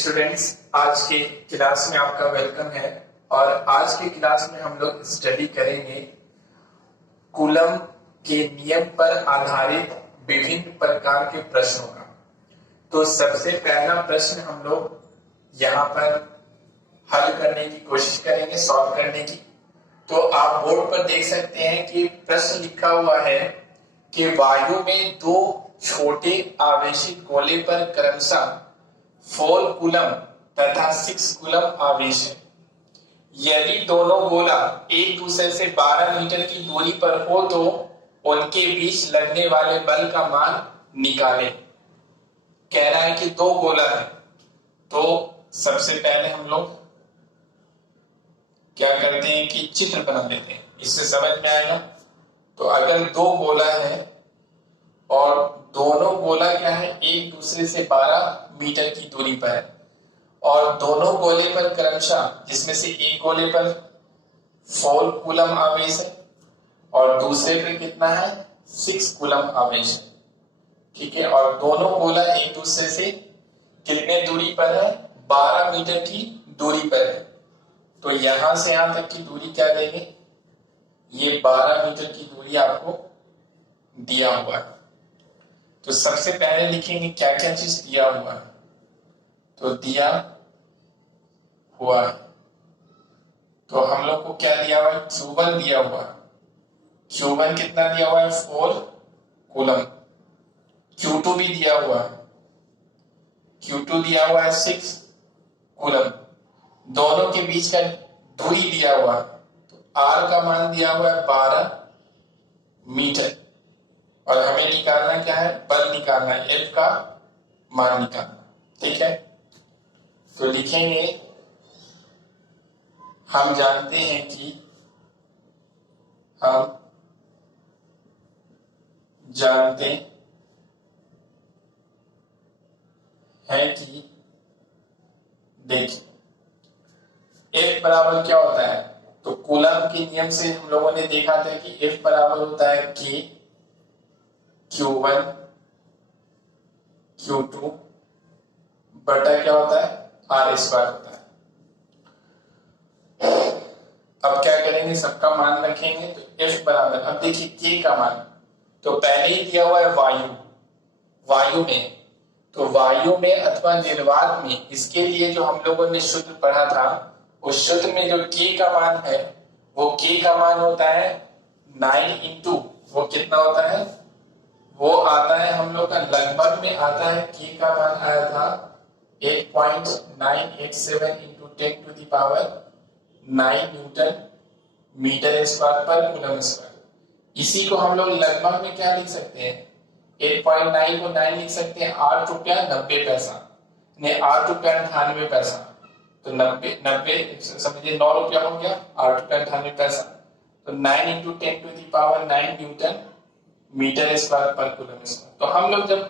Students, आज के class में आपका वेलकम है। और आज के क्लास में हम लोग स्टडी करेंगे कूलम के नियम पर आधारित विभिन्न प्रकार के प्रश्नों का। तो सबसे पहला प्रश्न हम लोग यहाँ पर हल करने की कोशिश करेंगे, सॉल्व करने की। तो आप बोर्ड पर देख सकते हैं कि प्रश्न लिखा हुआ है कि वायु में दो छोटे आवेशित गोले पर क्रमशः 4 कूलम तथा 6 कूलम आवेश है। यदि दोनों गोला एक दूसरे से 12 मीटर की दूरी पर हो तो उनके बीच लगने वाले बल का मान निकालें। कह रहा है कि दो गोला है, तो सबसे पहले हम लोग क्या करते हैं कि चित्र बना लेते हैं, इससे समझ में आएगा। तो अगर दो गोला है और दोनों गोला क्या है, एक दूसरे से 12 मीटर की दूरी पर है और दोनों गोले पर क्रमशः, जिसमें से एक गोले पर 4 कूलम आवेश है और दूसरे पे कितना है, 6 कूलम आवेश है। ठीक है, और दोनों गोला एक दूसरे से कितने दूरी पर है, 12 मीटर की दूरी पर है। तो यहां से यहां तक की दूरी क्या देंगे, ये 12 मीटर की दूरी आपको दिया हुआ है। तो सबसे पहले लिखेंगे क्या क्या चीज दिया हुआ है। तो दिया हुआ है, तो हम लोग को क्या दिया हुआ है, Q1 दिया हुआ है। Q1 कितना दिया हुआ है, 4 कूलम। Q2 भी दिया हुआ है, Q2 दिया हुआ है 6 कूलम। दोनों के बीच का दूरी दिया हुआ है, तो R का मान दिया हुआ है 12 मीटर। और हमें निकालना क्या है, बल निकालना है, F का मान निकालना। ठीक है, तो लिखेंगे हम जानते हैं कि देखिए F बराबर क्या होता है। तो कूलम के नियम से हम लोगों ने देखा था कि F बराबर होता है K Q1 Q2 बटा क्या होता है, R स्क्वायर होता है। अब क्या करेंगे, सबका मान रखेंगे। तो F बराबर, अब देखिए K का मान तो पहले ही दिया हुआ है वायु में। तो वायु में अथवा निर्वात में, इसके लिए जो हम लोगों ने सूत्र पढ़ा था, उस सूत्र में जो K का मान है, वो K का मान होता है 9 इंटू, वो कितना होता है, वो आता है हम लोग का लगभग में आता है, K का मान आया था 8.987 into 10 to the power 9 newton metre square पर कूलम स्क्वायर। इसी को हम लोग लगभग में क्या लिख सकते हैं, 8.9 को 9 लिख सकते हैं 8 रुपया 90 पैसा, ने 8 रुपया 98 पैसा। तो 90 समझिए 9 रुपया हो गया, 8 रुपया 98 पैसा। तो 9 into 10 to the power 9 newton metre square पर कूलम स्क्वायर। तो हम लोग जब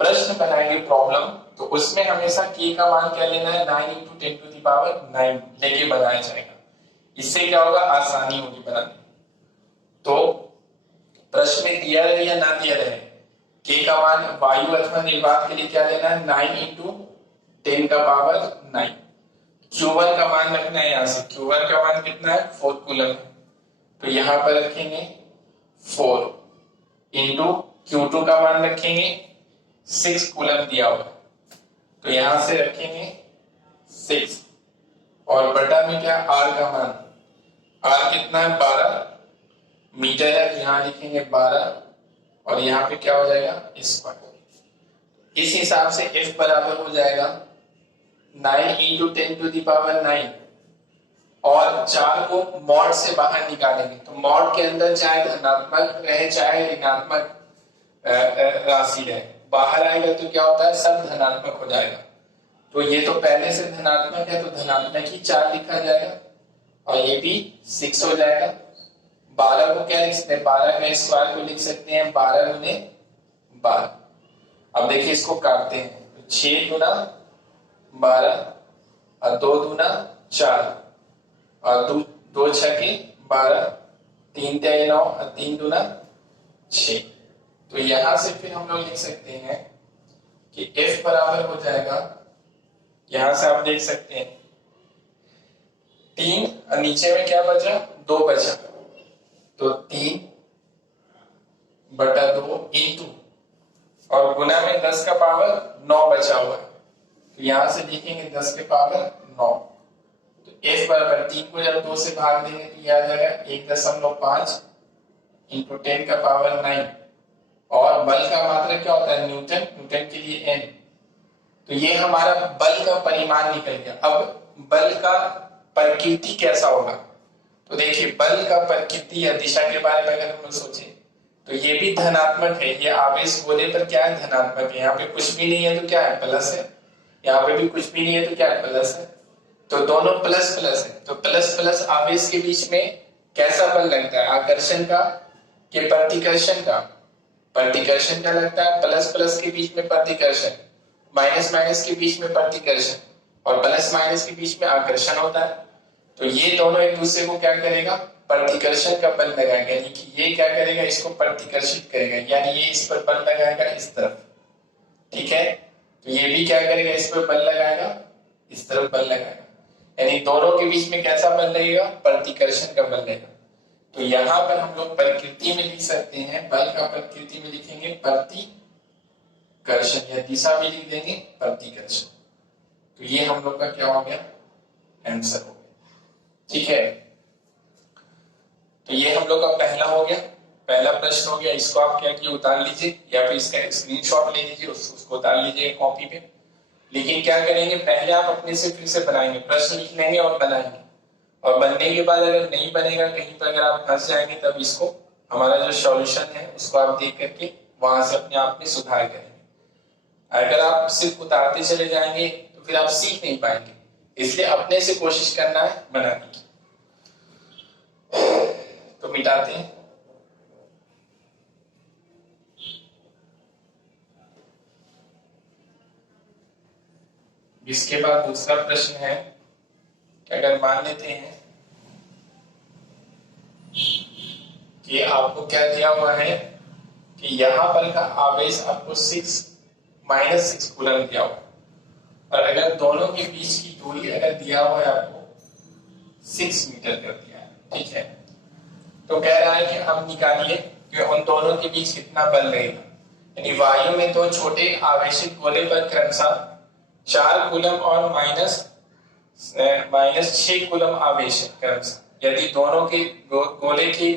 प्रश्न बनाएंगे प्रॉब्लम, तो उसमें हमेशा K का मान क्या लेना है, 9 इंटू 10 टू द पावर 9 लेके बनाया जाएगा। इससे क्या होगा, आसानी होगी बनाने। तो प्रश्न में दिया रहे या ना दिया रहे, K का मान वायु अथवा निर्वात के लिए क्या लेना है, 9 इंटू 10 का पावर 9। Q1 का मान रखना है, यहां से Q1 का मान कितना है, 4 कूलम है। तो यहां पर रखेंगे 4 इंटू Q2 का मान रखेंगे 6 कूलम दिया हुआ, तो यहां से रखेंगे 6 और बटा में क्या, R का मान, R कितना है 12 मीटर है, यहां लिखेंगे 12 और यहाँ पे क्या हो जाएगा, स्क्वायर। इस हिसाब से F बराबर हो जाएगा 9 इंटू 10 टू द पावर 9 और 4 को मॉड से बाहर निकालेंगे। तो मॉड के अंदर चाहे धनात्मक रहे चाहे ऋणात्मक राशि रहे, बाहर आएगा तो क्या होता है, सब धनात्मक हो जाएगा। तो ये तो पहले से धनात्मक है, तो धनात्मक ही 4 लिखा जाएगा और ये भी 6 हो जाएगा। 12 को क्या लिख सकते हैं, 12 का स्क्वायर को लिख सकते हैं 12 गुने 12। अब देखिए इसको काटते हैं, 6 गुना 12 और 2 गुना 4 और 2 छके 12, 3 तिया 9 और 3 गुना 6। तो यहां से फिर हम लोग लिख सकते हैं कि F बराबर हो जाएगा, यहां से आप देख सकते हैं 3 और नीचे में क्या बचा, 2 बचा, तो 3/2 इंटू और गुना में 10 का पावर 9 बचा हुआ है, तो यहां से लिखेंगे 10 के पावर 9। तो F बराबर 3 को जब 2 से भाग देंगे तो यह आ जाएगा 1.5 इंटू 10 का पावर 9। और बल का मात्रक क्या होता है, न्यूटन, न्यूटन के लिए N। तो ये हमारा बल का परिमाण निकल गया। अब बल का प्रकृति कैसा होगा, तो देखिए बल का प्रकृति या दिशा के बारे में अगर हम लोग सोचे तो ये भी धनात्मक है। ये आवेश गोले पर क्या है, धनात्मक है। यहाँ पे कुछ भी नहीं है तो क्या है, प्लस है। यहाँ पे भी कुछ भी नहीं है तो क्या है, प्लस है। तो दोनों प्लस प्लस है। तो प्लस प्लस आवेश के बीच में कैसा बल लगता है, आकर्षण का कि प्रतिकर्षण का, प्रतिकर्षण का लगता है। प्लस प्लस के बीच में प्रतिकर्षण, माइनस माइनस के बीच में प्रतिकर्षण और प्लस माइनस के बीच में आकर्षण होता है। तो ये दोनों एक दूसरे को क्या करेगा, प्रतिकर्षण का बल लगाएगा, यानी कि ये क्या करेगा, इसको प्रतिकर्षित करेगा, यानी ये इस पर बल लगाएगा इस तरफ, ठीक है। तो ये भी क्या करेगा, इस पर बल लगाएगा, इस तरफ बल लगाएगा, यानी दोनों के बीच में कैसा बल लगेगा, प्रतिकर्षण का बल लगेगा। तो यहां पर हम लोग प्रकृति में लिख सकते हैं, बल का प्रकृति में लिखेंगे प्रतिकर्षण, या दिशा में लिख देंगे प्रतिकर्षण। तो ये हम लोग का क्या हो गया, आंसर हो गया, ठीक है। तो ये हम लोग का पहला हो गया, पहला प्रश्न हो गया। इसको आप क्या किए, उतार लीजिए या फिर इसका स्क्रीनशॉट ले लीजिए, उसको उतार लीजिए कॉपी पे। लेकिन क्या करेंगे, पहले आप अपने से फिर से बनाएंगे, प्रश्न लिख लेंगे और बनाएंगे, और बनने के बाद अगर नहीं बनेगा, कहीं पर अगर आप फंस जाएंगे, तब इसको हमारा जो सॉल्यूशन है उसको आप देख करके वहां से अपने आप में सुधार करेंगे। अगर आप सिर्फ उतारते चले जाएंगे तो फिर आप सीख नहीं पाएंगे, इसलिए अपने से कोशिश करना है बनाने की। तो मिटाते हैं। इसके बाद दूसरा प्रश्न है कि अगर मान लेते हैं कि आपको क्या दिया हुआ है कि यहां पर का आवेश आपको 6 कूलम दिया हुआ है, और अगर दोनों के बीच की दूरी अगर दिया हुआ है आपको 6 मीटर कर दिया है, ठीक है। तो कह रहा है कि अब निकालिए कि उन दोनों के बीच कितना बल रहेगा, यानी वायु में दो छोटे आवेशित गोले पर क्रमशः 4 कूलम और -6 कूलम आवेश है क्रमशः। यदि दोनों के गोले की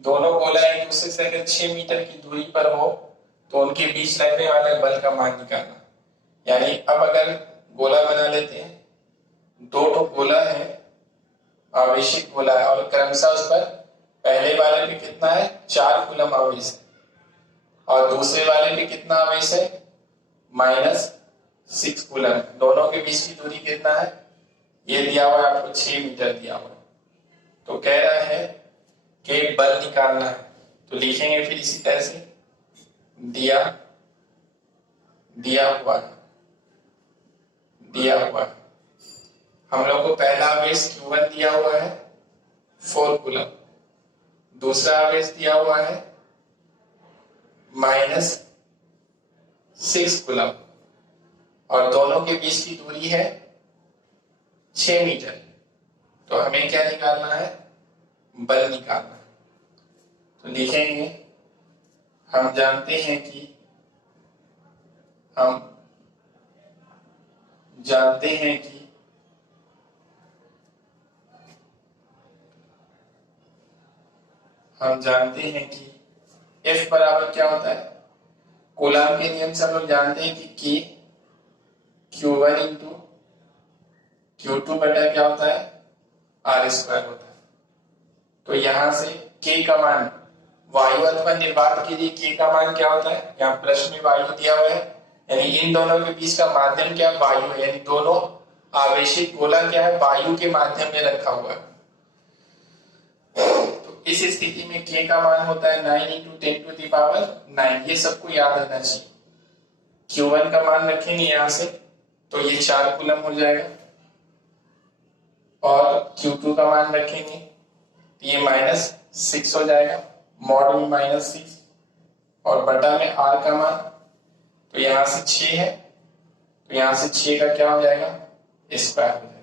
दोनों गोला एक दूसरे से अगर 6 मीटर की दूरी पर हो तो उनके बीच लगने वाले बल का मान निकालना। यानी अब अगर गोला बना लेते हैं, 2 गोला है, आवेशित गोला है, और क्रमशः उस पर पहले वाले पे कितना है, 4 कूलम आवेश है, और दूसरे वाले पे कितना आवेश है, -6 कूलम। दोनों के बीच की दूरी कितना है, ये दिया हुआ है आपको 6 मीटर दिया हुआ है। तो कह रहा है कि बल निकालना है, तो लिखेंगे फिर इसी तरह से, दिया हुआ है। हम लोग को पहला आवेश Q1 दिया हुआ है 4 कूलम, दूसरा आवेश दिया हुआ है -6 कूलम, और दोनों के बीच की दूरी है 6 मीटर। तो हमें क्या निकालना है, बल निकालना है। तो लिखेंगे, हम जानते हैं कि F बराबर क्या होता है, कूलम के नियम से हम लोग जानते हैं कि Q1 इंटू Q2 बटा क्या होता है, R² होता है। तो यहां से K का मान, वायु अथवा निर्वात के लिए K का मान क्या होता है, यहाँ प्रश्न में वायु दिया हुआ है, यानी इन दोनों के बीच का माध्यम क्या है, वायु है, यानी दोनों आवेशित गोला क्या है, वायु के माध्यम में रखा हुआ है। तो इस स्थिति में K का मान होता है 9 × 10⁹ ये सबको याद रखना चाहिए। Q1 का मान रखेंगे यहां से, तो ये 4 कूलम हो जाएगा, और Q2 का मान रखेंगे ये -6 हो जाएगा, मॉड में -6, और बटा में R का मान, तो यहां से 6 है, तो यहां से 6 का क्या हो जाएगा, स्क्वायर हो जाएगा।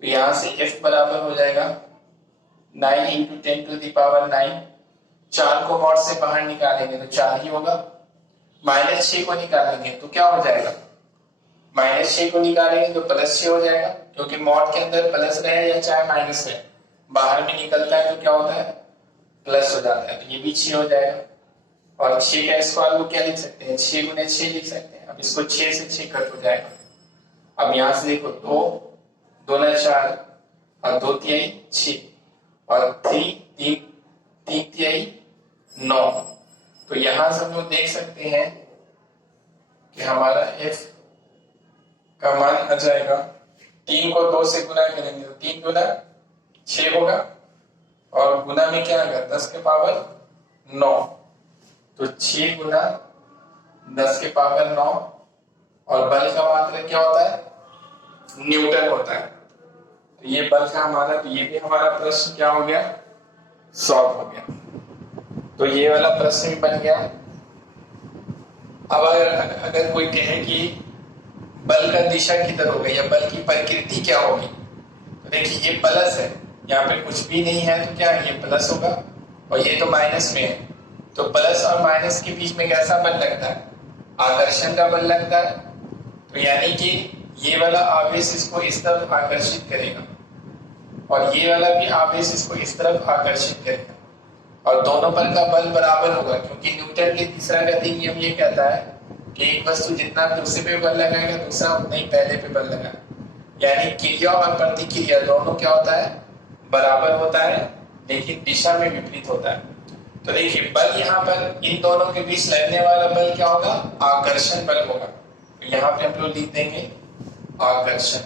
तो यहां से f बराबर हो जाएगा 9 इंटू 10⁻9। 4 को मॉड से बाहर निकालेंगे तो 4 ही होगा। -6 को निकालेंगे तो क्या हो जाएगा, -6 को निकालेंगे तो +6 हो जाएगा, क्योंकि मॉड के अंदर प्लस रहे या चाहे माइनस रहे, बाहर में निकलता है तो क्या होता है, प्लस हो जाता है। तो ये भी 6 हो जाएगा। और 6 का स्क्वायर को क्या लिख सकते हैं, 6 गुने 6 लिख सकते हैं। अब इसको 6 से 6 कट हो जाएगा। अब यहां से देखो 2 2 4 और 2 तिहाई 6 और 3 तिहाई 9। तो यहां से हम लोग देख सकते हैं कि हमारा f का मान आ जाएगा, 3 को 2 से गुना करेंगे तो 3 गुना 6 होगा और गुना में क्या आएगा 10 के पावर 9। तो 6 गुना 10 के पावर 9 और बल का मात्रक क्या होता है, न्यूटन होता है। तो ये बल का हमारा, तो ये भी हमारा प्रश्न क्या हो गया, सॉल्व हो गया। तो ये वाला प्रश्न भी बन गया। अब अगर कोई कहे कि बल का दिशा किधर होगा या बल की प्रकृति क्या होगी, तो देखिए ये प्लस है, यहाँ पे कुछ भी नहीं है तो क्या है, ये प्लस होगा और ये तो माइनस में है। तो प्लस और माइनस के बीच में कैसा बल लगता है, आकर्षण का बल लगता है। तो यानी कि ये वाला आवेश इसको इस तरफ आकर्षित करेगा और ये वाला भी आवेश इसको इस तरफ आकर्षित करेगा और दोनों पर का बल बराबर होगा, क्योंकि न्यूटन के तीसरा गति नियम ये कहता है कि एक वस्तु जितना दूसरे पे बल लगाएगा दूसरा उतना ही पहले पे बल लगाएगा। यानी क्रिया और प्रतिक्रिया दोनों क्या होता है, बराबर होता है, लेकिन दिशा में विपरीत होता है। तो देखिए बल यहाँ पर इन दोनों के बीच लगने वाला बल क्या होगा, आकर्षण बल होगा। तो यहाँ पे हम लोग लिख देंगे आकर्षण।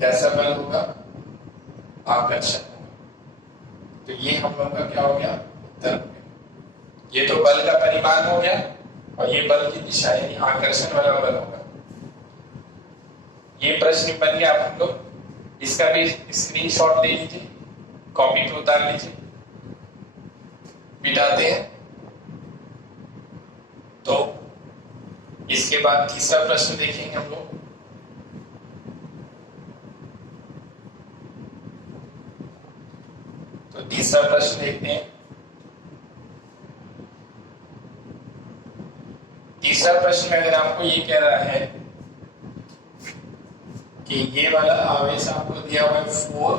कैसा बल होगा, आकर्षण। तो ये हम लोगों का क्या हो गया, उत्तर हो गया। ये तो बल का परिमाण हो गया और ये बल की दिशा यानी आकर्षण वाला बल होगा। ये प्रश्न बन गया। आप हम लोग इसका भी स्क्रीनशॉट ले लीजिए, कॉपी पे उतार लीजिए, मिटाते हैं। तो इसके बाद तीसरा प्रश्न देखेंगे हम लोग। तो तीसरा प्रश्न देखते हैं। तीसरा प्रश्न में अगर आपको ये कह रहा है कि ये वाला आवेश आपको दिया हुआ है 4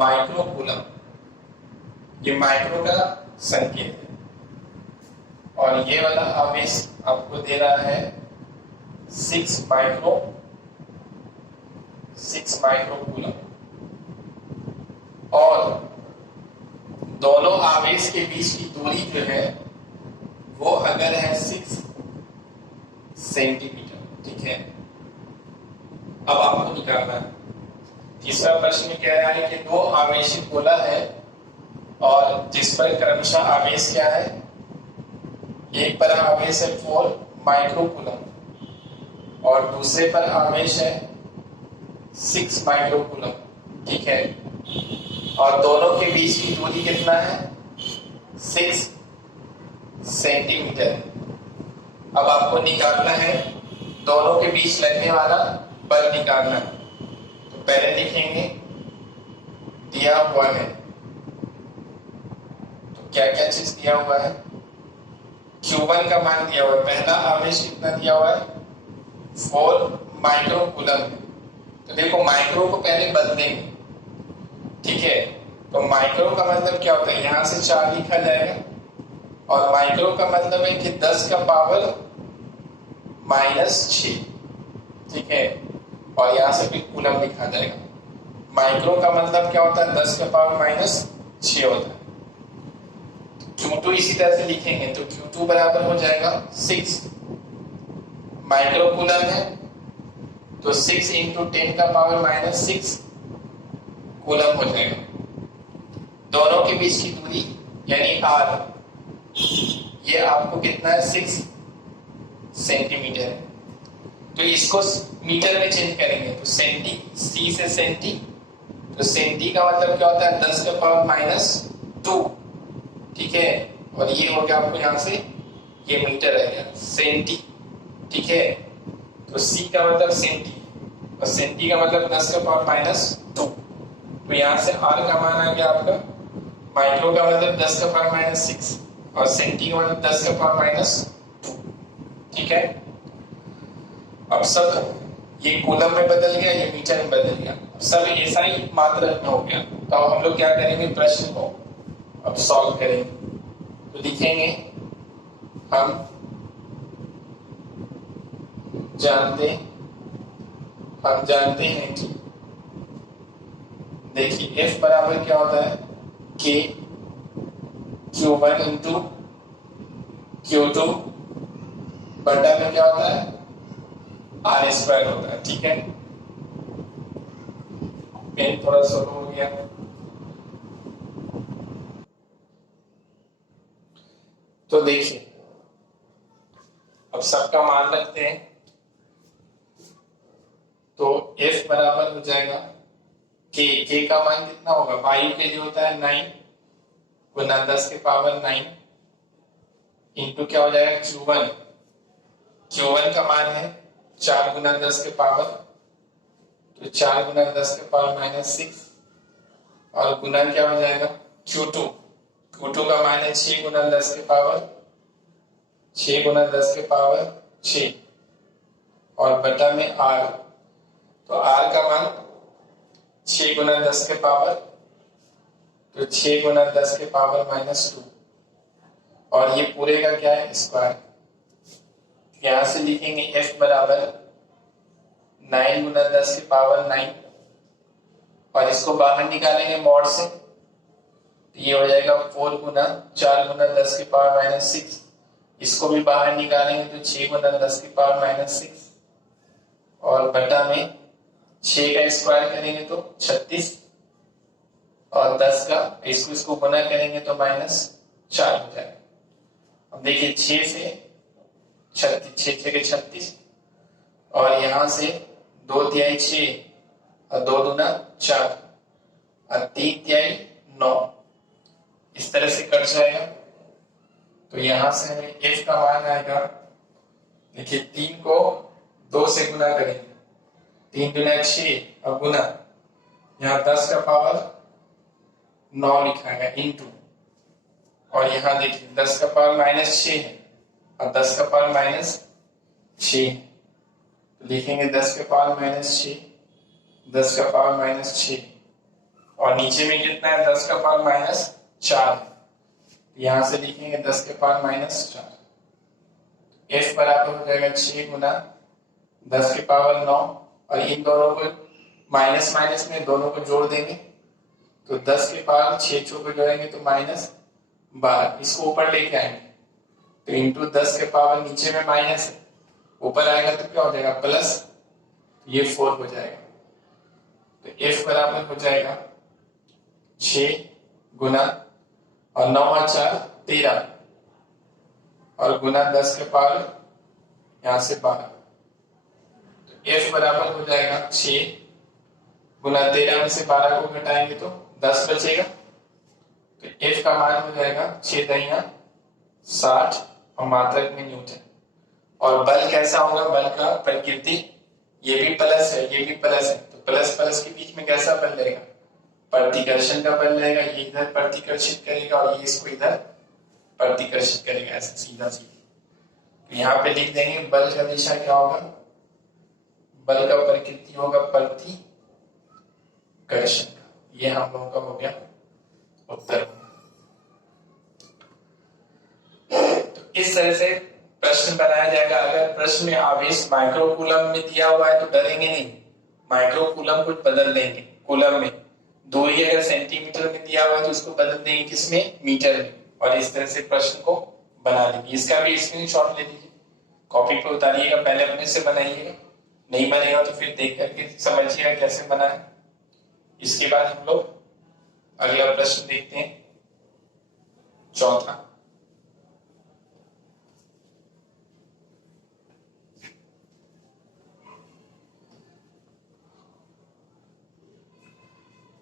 माइक्रो कूलम, ये माइक्रो का संकेत है, और ये वाला आवेश आपको दे रहा है 6 माइक्रो कूलम, और दोनों आवेश के बीच की दूरी जो है वो अगर है 6 सेंटीमीटर, ठीक है। अब आपको निकालना है। तीसरा प्रश्न कह रहा है कि 2 आवेशित गोला है और जिस पर क्रमशः आवेश क्या है, एक पर आवेश है 4 माइक्रो कूलम और दूसरे पर आवेश है 6 माइक्रो कूलम, ठीक है। और दोनों के बीच की दूरी कितना है, 6 सेंटीमीटर। अब आपको निकालना है दोनों के बीच लगने वाला बल निकालना है। तो पहले लिखेंगे दिया हुआ है, तो क्या क्या चीज दिया हुआ है, Q1 का मान दिया हुआ है, पहला आवेश कितना दिया हुआ है 4 माइक्रो कूलम है। तो देखो माइक्रो को पहले बदलेंगे, ठीक है। तो माइक्रो का मतलब क्या होता है, यहां से 4 लिखा जाएगा और माइक्रो का मतलब है कि 10 का पावर -6, ठीक है। और यहां से भी कूलम लिखा जाएगा। माइक्रो का मतलब क्या होता है, 10 का पावर -6 होता है। Q2 इसी तरह से लिखेंगे तो Q2 बराबर हो जाएगा 6 माइक्रो कूलम है, तो 6 इंटू 10 का पावर -6 कूलम हो जाएगा। दोनों के बीच की दूरी यानी R, ये आपको कितना है 6 सेंटीमीटर है। तो इसको मीटर में चेंज करेंगे तो सेंटी, C से सेंटी, तो सेंटी का मतलब क्या होता है 10 का पावर -2, ठीक है। और ये हो गया आपको यहां से ये मीटर रहेगा सेंटी, ठीक है। तो C का मतलब सेंटी, और सेंटी का मतलब 10 का पावर -2। तो यहाँ से आर का मान आ गया आपका, माइक्रो का मतलब 10 का पावर -6 और सेंटी का मतलब 10 का पावर -2। ठीक है, अब सब ये कूलम में बदल गया, ये मीटर में बदल गया, सब ऐसा ही मात्रा में हो गया। तो अब हम लोग क्या करेंगे, प्रश्न को अब सॉल्व करेंगे। तो लिखेंगे हम जानते हैं कि, देखिए F बराबर क्या होता है, K Q1 इंटू Q2 बटा में क्या होता है, R स्क्वायर होता है। ठीक है, पेन थोड़ा स्लो हो गया। तो देखिए अब सबका मान रखते हैं। तो F बराबर हो जाएगा K का मान कितना होगा, वायु के लिए होता है 9 गुना 10 के पावर 9 इंटू क्या हो जाएगा Q1 का मान है 4 गुना 10 के पावर, तो 4 गुना 10 के पावर -6 और गुना क्या हो जाएगा Q2 का मान है 6 गुना 10 के पावर 6 गुना 10 के पावर 6 और बटा में R। तो R का मान 6 गुना 10 के पावर, तो 6 गुना 10 के पावर -2 और ये पूरे का क्या है, स्क्वायर। यहां से लिखेंगे F बराबर 9 गुना 10 के पावर 9 और इसको बाहर निकालेंगे मॉड से, तो ये हो जाएगा 4 गुना 4 गुना 10 के पावर -6, इसको भी बाहर निकालेंगे तो 6 गुना 10 के पावर -6 और बटा में 6 का स्क्वायर करेंगे तो 36 और 10 का इसको गुना करेंगे तो -4 हो जाएगा। अब देखिए 6 से 36, 6 के 36 और यहां से 2 तिहाई 6 और 2 दूना 4 और 3 तिहाई 9, इस तरह से कट जाएगा। तो यहां से हमें F का मान आएगा, देखिए 3 को 2 से गुना करेंगे, 3 गुना 6 और गुना यहाँ 10 का पावर 9 लिखा है इंटू, और यहाँ देखिए 10 का पावर -6 है और 10 का पावर -6, तो लिखेंगे 10 का पावर -6, 10 का पावर -6 और नीचे में कितना है, 10 का पावर -4, यहां से लिखेंगे 10 के पावर -4। F बराबर हो जाएगा 6 गुना 10 के पावर 9 और इन दोनों को माइनस माइनस में दोनों को जोड़ देंगे तो 10 के पावर 6 को जोड़ेंगे तो -12, इसको ऊपर लेके आएंगे तो इंटू 10 के पावर, नीचे में माइनस है, ऊपर आएगा तो क्या हो जाएगा प्लस, ये 4 हो जाएगा। तो F बराबर हो जाएगा 6 गुना और 9 और 4 13 और गुना 10 के पावर यहां से 12, तो F बराबर हो जाएगा 6 गुना 13 में से 12 को घटाएंगे तो 10 बचेगा, तो F का मान हो जाएगा 6 दहिया 60 और मात्रक में न्यूटन। और बल कैसा होगा, बल का प्रकृति, ये भी प्लस है ये भी प्लस है, तो प्लस प्लस के बीच में कैसा बल रहेगा, प्रतिकर्षण का बल रहेगा, ये इधर प्रतिकर्षित करेगा और ये इसको इधर प्रतिकर्षित करेगा, ऐसा सीधा सीधा। तो यहाँ पे लिख देंगे बल का दिशा क्या होगा, बल का प्रकृति होगा प्रतिकर्षण का। ये हम लोगों का हो गया उत्तर। तो इस तरह से प्रश्न बनाया जाएगा। अगर प्रश्न में आवेश माइक्रोकूलम में दिया हुआ है तो डरेंगे नहीं, माइक्रोकूलम को बदल देंगे कूलम में। दूरी अगर सेंटीमीटर में दिया हुआ है तो उसको बदल देंगे किसमें, मीटर में, और इस तरह से प्रश्न को बना देंगे। इसका भी स्क्रीनशॉट ले लीजिए, कॉपी पर उतारिएगा, पहले अपने से बनाइएगा, नहीं बनेगा तो फिर देख करके समझिएगा कैसे बना है। इसके बाद हम लोग अगला प्रश्न देखते हैं, चौथा।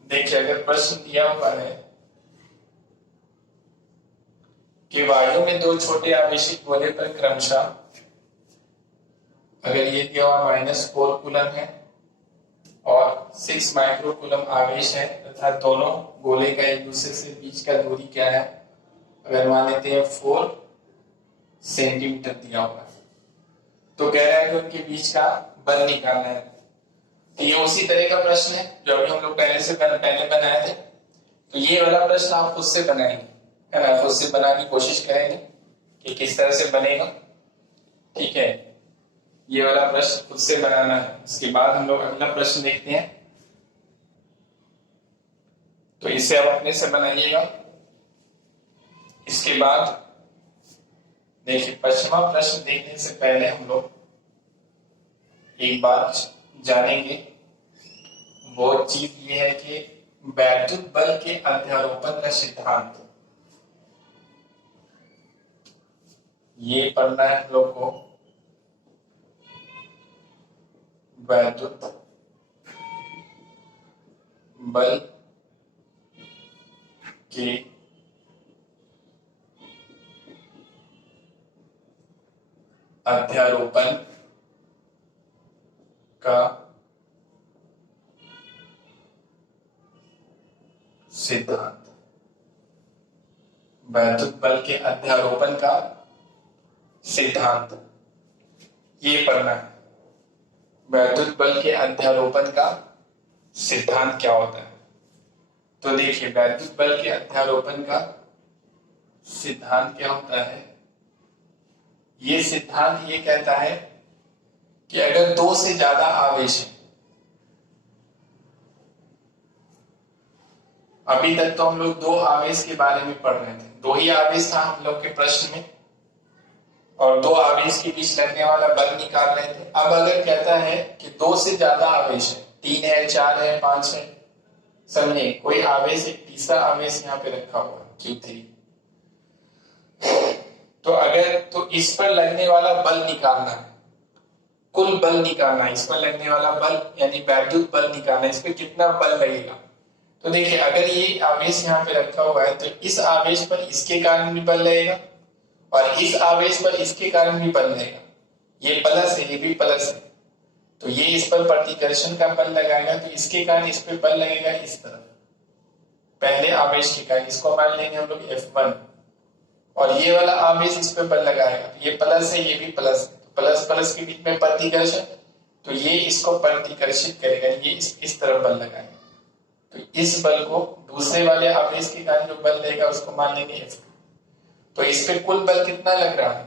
देखिए अगर प्रश्न दिया हुआ है कि वायु में दो छोटे आवेशित गोले पर क्रमशः, अगर ये दिया हुआ -4 कूलम है और 6 माइक्रोकूलम आवेश है तथा दोनों गोले का एक दूसरे से बीच का दूरी क्या है, अगर मान लेते हैं 4 सेंटीमीटर दिया हुआ है, तो कह रहा है कि उनके बीच का बल निकालना है। तो ये उसी तरह का प्रश्न है जो अभी हम लोग पहले बनाए थे। तो ये वाला प्रश्न आप खुद से बनाएंगे, है ना, खुद से बनाने की कोशिश करेंगे कि किस तरह से बनेगा। ठीक है, ये वाला प्रश्न खुद से बनाना है। इसके बाद हम लोग अगला प्रश्न देखते हैं, तो इसे आप अपने से बनाइएगा। इसके बाद देखिए, पश्चिमा प्रश्न देखने से पहले हम लोग एक बात जानेंगे। वो चीज ये है कि वैद्युत बल के अध्यारोपण का सिद्धांत, ये पढ़ना है हम लोग को। वैद्युत बल के अध्यारोपण का सिद्धांत, वैद्युत बल के अध्यारोपण का सिद्धांत, ये पढ़ना है। वैद्युत बल के अध्यारोपण का सिद्धांत क्या होता है? तो देखिए, वैद्युत बल के अध्यारोपण का सिद्धांत क्या होता है? ये सिद्धांत ये कहता है कि अगर 2 से ज्यादा आवेश है, अभी तक तो हम लोग 2 आवेश के बारे में पढ़ रहे थे, 2 ही आवेश था हम लोग के प्रश्न में, और 2 आवेश के बीच लगने वाला बल निकाल रहे थे। अब अगर कहता है कि 2 से ज्यादा आवेश है, 3 है, 4 है, 5 है, समझे, कोई आवेश, एक तीसरा आवेश यहाँ पे रखा हुआ है Q3, तो इस पर लगने वाला बल निकालना है, कुल बल निकालना है। इस पर लगने वाला बल यानी वैद्युत बल निकालना है, इस पर कितना बल लगेगा। तो देखिए, अगर ये आवेश यहाँ पे रखा हुआ है तो इस आवेश पर इसके कारण भी बल लगेगा और इस आवेश पर इसके कारण भी बल लगेगा। ये प्लस है, ये भी प्लस है, तो ये इस पर प्रतिकर्षण का बल लगाएगा, तो इसके कारण इस पर बल लगेगा इस तरफ, पहले आवेश के कारण। इसको मान लेंगे हम लोग F1, और ये वाला आवेश इस पर बल लगाएगा, तो ये प्लस है, ये भी प्लस है, तो प्लस प्लस के बीच में प्रतिकर्षण, तो ये इसको प्रतिकर्षित करेगा, ये इस तरफ बल लगाएगा। तो इस बल को दूसरे वाले आवेश के कारण जो बल लगेगा उसको मान लेंगे F2। तो इस पे कुल बल कितना लग रहा है?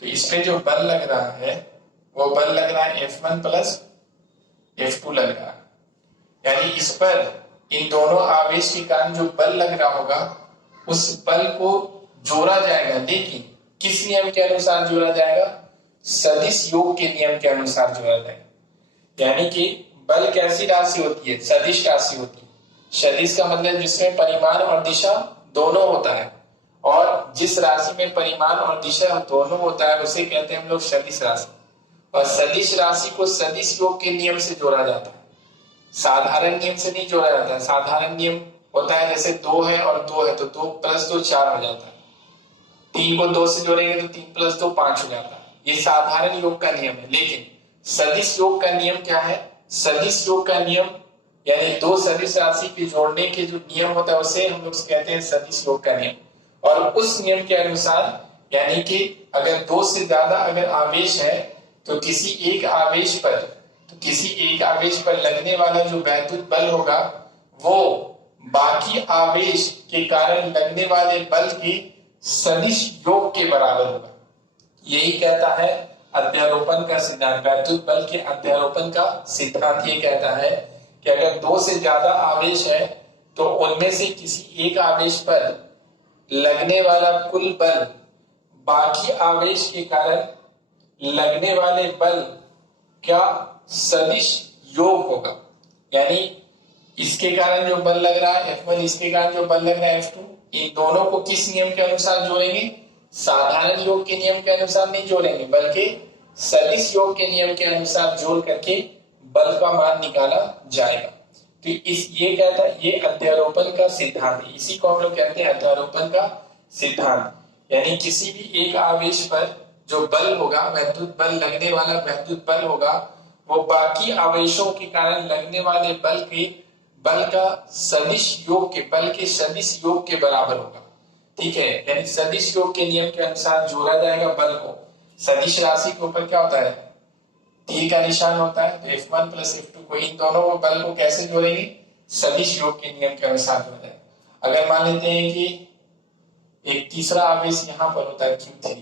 तो इस पे जो बल लग रहा है वो बल लग रहा है F1 प्लस F2 लग रहा है, यानी इस पर इन दोनों आवेश के कारण जो बल लग रहा होगा उस बल को जोड़ा जाएगा, लेकिन किस नियम के अनुसार जोड़ा जाएगा? सदिश योग के नियम के अनुसार जोड़ा जाएगा। यानी कि बल कैसी राशि होती है? सदिश राशि होती है। सदिश का मतलब जिसमें परिमाण और दिशा दोनों होता है, और जिस राशि में परिमाण और दिशा दोनों होता है उसे कहते हैं हम लोग सदिश राशि। और सदिश राशि को सदिश योग के नियम से जोड़ा जाता है, साधारण नियम से नहीं जोड़ा जाता है। साधारण नियम होता है जैसे 2 है और 2 है तो 2 + 2 4 हो जाता है, 3 को 2 से जोड़ेंगे तो 3 + 2 5 हो जाता है। ये साधारण योग का नियम है। लेकिन सदिश योग का नियम क्या है? सदिश योग का नियम यानी 2 सदिश राशि के जोड़ने के जो नियम होता है उसे हम लोग कहते हैं सदिश योग का नियम। और उस नियम के अनुसार यानी कि अगर 2 से ज्यादा अगर आवेश है तो किसी एक आवेश पर लगने वाला जो वैद्युत बल होगा वो बाकी आवेश के कारण लगने वाले बल के सदिश योग के बराबर होगा। यही कहता है अध्यारोपण का सिद्धांत। वैद्युत बल के अध्यारोपण का सिद्धांत ये कहता है कि अगर 2 से ज्यादा आवेश है तो उनमें से किसी एक आवेश पर लगने वाला कुल बल बाकी आवेश के कारण लगने वाले बल का सदिश योग होगा। यानी इसके कारण जो बल लग रहा है F1, इसके कारण जो बल लग रहा है F2, इन दोनों को किस नियम के अनुसार जोड़ेंगे? साधारण योग के नियम के अनुसार नहीं जोड़ेंगे, बल्कि सदिश योग के नियम के अनुसार जोड़ करके बल का मान निकाला जाएगा। तो ये कहता है, ये अध्यारोपण का सिद्धांत है। इसी को हम लोग कहते हैं अध्यारोपण का सिद्धांत। यानी किसी भी एक आवेश पर जो बल होगा, वैद्युत बल लगने वाला वैद्युत बल होगा, वो बाकी आवेशों के कारण लगने वाले बल का सदिश योग के बल के सदिश योग के बराबर होगा। ठीक है, यानी सदिश योग के नियम के अनुसार जोड़ा जाएगा बल को। सदिश राशि के ऊपर क्या होता है, तीर का निशान होता है, तो F1 प्लस F2 को, इन दोनों को बल को कैसे जोड़ेंगे, सदिश योग के नियम के अनुसार जोड़ा जाएगा। अगर मान लेते हैं कि एक तीसरा आवेश यहाँ पर होता है Q3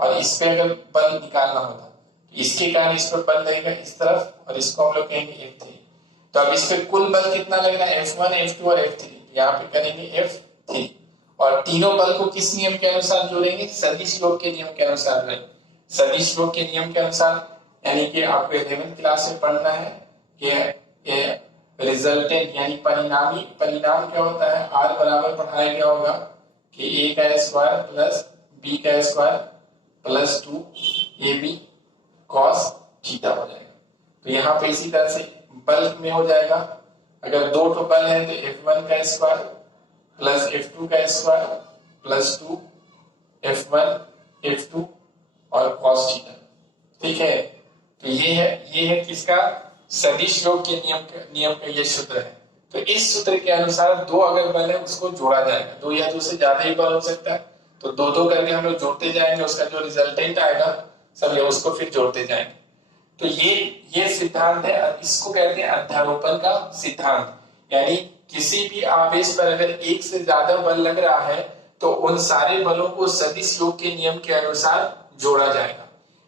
और इस पे अगर बल निकालना होता, इसके कारण इस पर बल लगेगा इस तरफ और इसको हम लोग कहेंगे F3। तो अब इस पे कुल बल कितना लगेगा, F1 F2 और F3, यहाँ पे करेंगे F3 और तीनों बल को किस नियम के अनुसार जोड़ेंगे, सदिश योग के नियम के अनुसार जोड़ेंगे। सदिश योग के नियम के अनुसार, यानी कि आपको 11th क्लास में पढ़ना है कि रिजल्टेंट यानी परिणाम क्या होता है, R बराबर पढ़ाया गया होगा कि A का स्क्वायर प्लस B का square plus 2AB cos theta हो जाएगा। तो यहाँ पे इसी तरह से बल में हो जाएगा, अगर दो तो बल है तो F1 का स्क्वायर प्लस F2 का स्क्वायर प्लस 2 F1 F2 और cos थीटा। ठीक है, तो ये है किसका, सदिश योग के नियम का ये सूत्र है। तो इस सूत्र के अनुसार दो अगर बल है उसको जोड़ा जाएगा, दो या दो से ज्यादा ही बल हो सकता है, तो दो दो करके हम लोग जोड़ते जाएंगे, उसका जो रिजल्टेंट आएगा सब उसको फिर जोड़ते जाएंगे। तो ये सिद्धांत है, इसको कहते हैं अध्यारोपण का सिद्धांत। यानी किसी भी आवेश पर अगर एक से ज्यादा बल लग रहा है तो उन सारे बलों को सदिश योग के नियम के अनुसार जोड़ा जाएगा।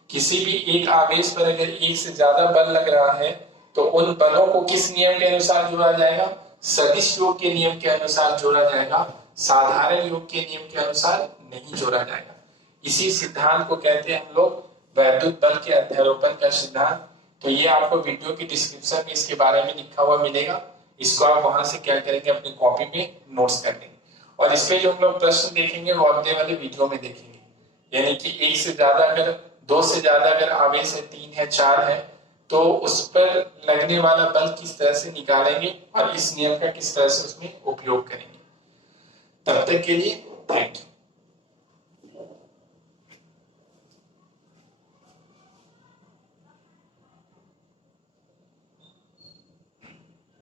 किसी भी एक आवेश पर अगर एक से ज्यादा बल लग रहा है तो उन बलों को किस नियम के अनुसार जोड़ा जाएगा, सदिश योग के नियम के अनुसार जोड़ा जाएगा, साधारण योग के नियम के अनुसार नहीं जोड़ा जाएगा। इसी सिद्धांत को कहते हैं हम लोग वैद्युत बल के अध्यारोपण का सिद्धांत। तो ये आपको वीडियो की डिस्क्रिप्शन में इसके बारे में लिखा हुआ मिलेगा, इसको आप वहां से क्या करेंगे, अपनी कॉपी में नोट्स कर लेंगे और इस पे जो हम लोग प्रश्न देखेंगे वो अगले वाले वीडियो में देखेंगे। यानी कि एक से ज्यादा अगर दो से ज्यादा अगर आवेश है, 3 है 4 है, तो उस पर लगने वाला बल किस तरह से निकालेंगे और इस नियम का किस तरह से उसमें उपयोग करेंगे। तब तक के लिए थैंक यू।